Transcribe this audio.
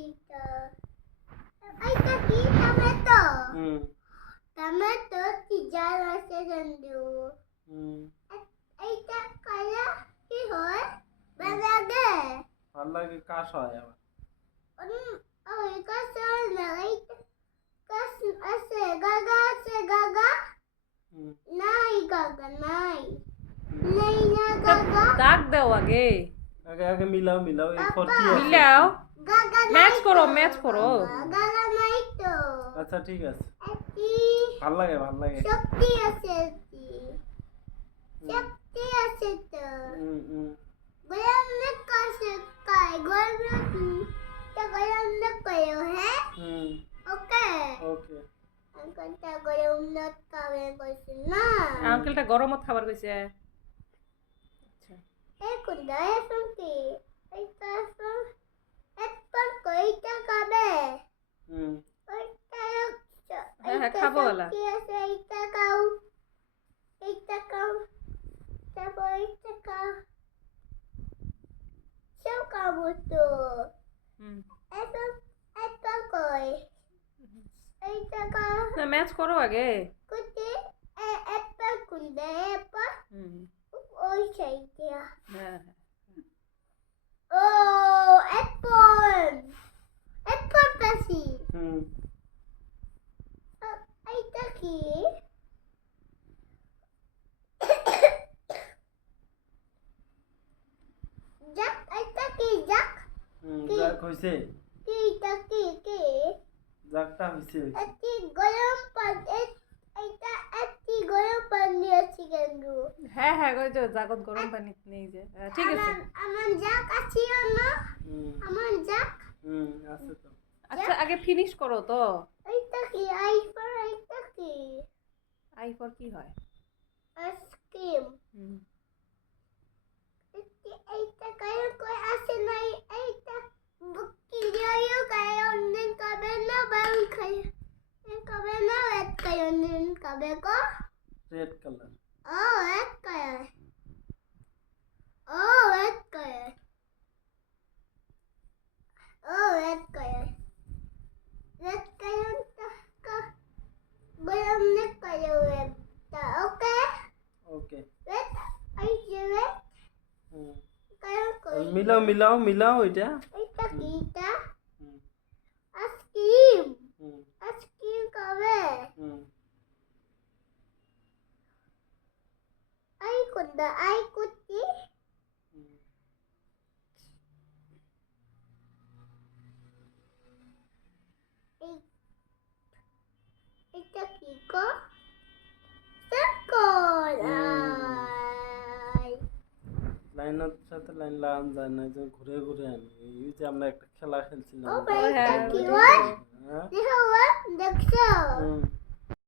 এটা এটা কি টমেটো হুম টমেটো কি জাল আছে গন্ধু হুম এইটা কালা কি হয় ভালো লাগে ভালো লাগে কাশ হয় আবার ওই কাশ না এইটা কাশ আছে গাগা হুম নাই গাগা নাই নাই না গাগা দাগ দাও আগে আগে আগে মিলাও মিলাও এই ফর কি আছে মিলাও গাগা ম্যাচ করো গাগা নাই তো আচ্ছা ঠিক আছে একটি ভাল লাগে শক্তি আছে একটি শক্তি আছে তো হুম গরম না কাছে কাই গরম না তা গরম না করো হ্যাঁ হুম ওকে ওকে আঙ্কেলটা গরম না খাবে কইছে না আঙ্কেলটা গরমত খাবার কইছে আচ্ছা এই কুন্দা এখন কি এইটা এখন কইটা খাবে হুম ওইটা হ্যাঁ, খাবো ওলা। কি আছে এইটা খাও তারপর এইটা খাও সব খাবো তো হুম এখন এখন কই এইটা খাও না ম্যাচ করো আগে কুটি এপ্পল কুন্দা এপ্পল হুম ওই সাইডে হ্যাঁ ও এপ্পল পাসি হুম এইটা কি যাক এইটা কি যাক যাক হইছে কি এইটা কি যাকটা হইছে একটি গরম পানি এইটা একটি গরম পানি আছে কেন হ্যাঁ ওই যে জাগত গরম পানি নেই যে ঠিক আছে আমার যাক আছে না আমার যাক আছে তো আচ্ছা আগে ফিনিশ করো তো এইটা কি আইফর এইটা কি আই ফর কি হয় আইসক্রিম হুম এইটা কারণ কই আসে নাই এইটা বুকি লিও কারণ দিন কবে না বাল খাই কবে না এক কারণ দিন কবে কো রেড কালার ও এক কারণ ও এক কারণ ও এক কারণ রেড কারণ কা গরম নে কারণ তা ওকে ওকে রেড আই রেড হুম কারণ কই মিলাও এটা এইটা কি এটা হুম আইসক্রিম হুম আইসক্রিম কবে হুম আই কোনটা আই কুটি হুম। এই এটা কি কো সার্কল আই লাইনের সাথে লাইন লাগান যায় না যে ঘুরে আনি এই যে আমরা একটা খেলা খেলছিলাম ও ভাই হ্যাঁ, এটা কি ওইটাই হয় হ্যাঁ দেখো দেখছো হুম